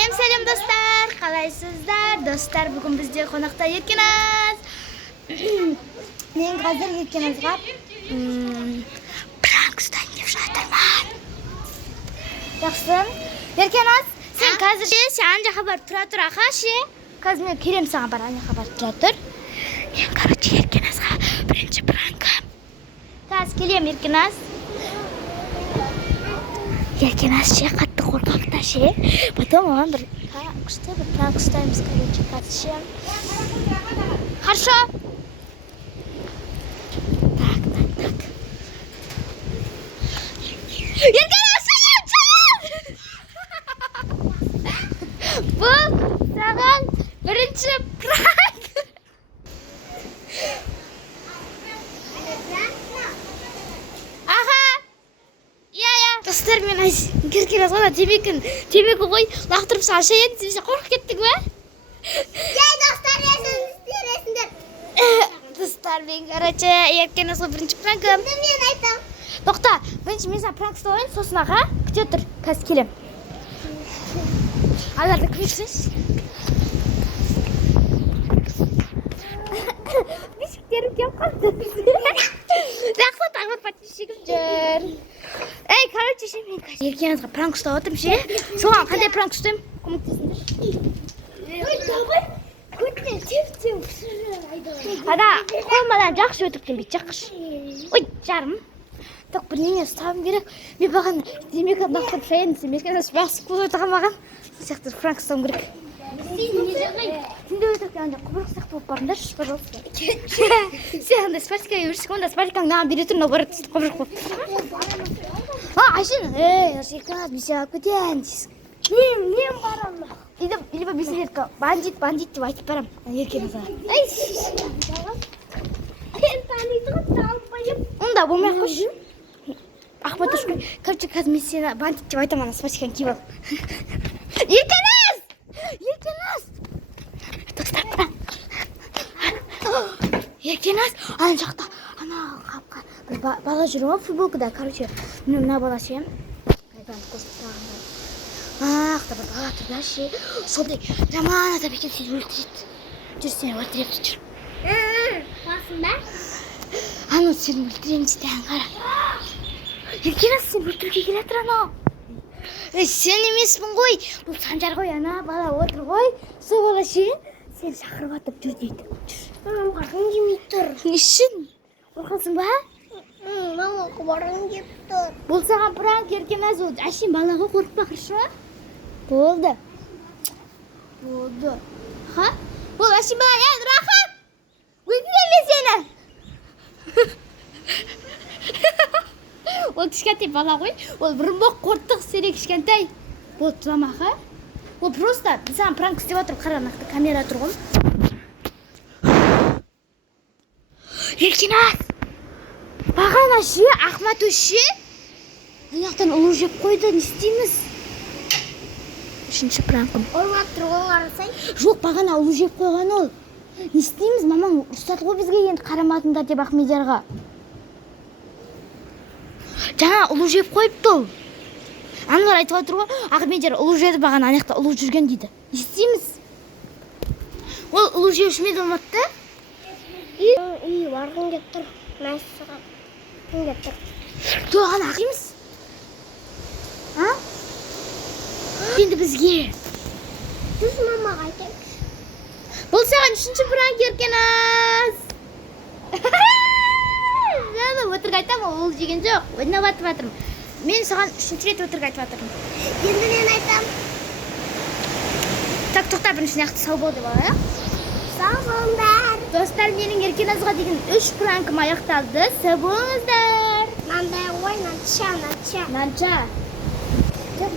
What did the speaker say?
Selam dostlar. Qalaysizlar? Dostlar, bugun bizde qonaqda Erkinaz. Men hozir Erkinazga prank ustangib shatirman. Yaxshi. Erkinaz, sen hozir sanga xabar tura qashi. Hozir men kelem sana baranga xabar tura. Men короче Erkinazga birinchi prankim. Hozir kelem Erkinaz. Erkinaz qattiq qo'rqoqda Потом он что вы пранк ставим, короче, зачем? Хорошо. Так. Erkinaz, bu sağın birinchi prank. Dostlar, men Erkinaz ona temeki qo'y, laqtirib salshayin, siz qo'rqib ketdingmi? Dostlar, resimdir. Dostlar, men короче Erkinazga birinchi prankim. Men aytam. To'xta, birinchi men sana prank qilayin, so'sin aqa. Kutib tur, hozir kelim. Agarda kirsiz. Bishikterim kelib qoldi. Yaxshi, tag'ir patishigim jir. Ey, короче, men Erkinazga prank qilayotim So'g'an qanday prank qilayim? Ko'maksizlar. Ada, qo'lmadan yaxshi o'tiribdi bichaqish. Oy, jarm. Tok bir nima stavim kerak. Men bag'an demak naqtab shayin, Erkinaz baxsh qo'yib taqamagan. Sextir prank stavim kerak. Şimdi öyle kubur kısık toplarında pожалуйста. Sen de spaçka yürüsün, onda spaçka ne biri tur nabar kubur kubur. Ha, Ayşin, Erkinaz bir şey hakikaten. Ne var Allah? İli bir şey bandit diye ayıp param. Erkinaz'a. Ay. Ben tanıdım. Onda bu mu hoş? Ahmet Uşku, короче, kız misina bandit diye ayıp bana spaçka kibar. Erkinaz! Dostlar, Erkinaz anjakta ana qapqa bir bala жүріп футболкада, короче, мына бала Айдан костағанда. Ақта бір бала тұрда Сондай жаман адам екен, сені өлтіреді. Жүр, сені өлтіріп жүр. Басында? Аны сені өлтіремін дейін қара. Еркеназ, сені өлтіруге келатыр анау. Sen емеспін ғой. Бұл Санжар ғой, ана бала отыр ғой. Сол бала сен шақырып атып жүр дейді. Барғым келмей тұр. Не үшін? Қорқасың ба? Мама, барғым келіп тұр. Бұл саған пранк, Еркеназ. Әшейін балаға қорықпа, хорошо? Болды. Ха? Бол, әшейін бала, рахат! Өлтіреме сені! Ол кішкентай бала ғой. Ол бұрынбақ қорттық серек кішкентай. Болды, тұламаға. Ол просто саған пранк істеп отырып қаранақты камера тұрғын. Еркеназ! Бағана Ахмат Бұяқтан ұлу жеп қойды, не істейміз? Үшінші пранкым. Олмап тұрғын қарасай? Жоқ, бағана ұлу жеп қойған ол. Не істейміз? Мамаң ұрсат ғой бізге енді қарамадыңдар деп Ахмедерға. Жаңа ұлу жеп қойыпты ол. Аналар айтып отыр ғой, Ахмедер ұлу жеді бағана анақта ұлу жүрген дейді. Не істейміз? Ол ұлу жеп ішмеді алматты? Барғын кеп тұр. Мәссіған. Кеп тұр. Тоған ақимыз? Енді бізге. Біз мамаға айтайық. Бұл саған үшінші пранк, Еркеназ. Жаны өтірік айтам, ол жеген жоқ. Ойнап атып атырмын. Мен саған үшінші рет өтірік айтып атырмын. Енді мен айтам. Так, тоқта біріншіне ақты сау болды бала, я? Сау болыңдар. Достар, менің Еркеназға деген 3 пранкым аяқталды. Сау болыңыздар. Мандай ой, нанша. Нанша.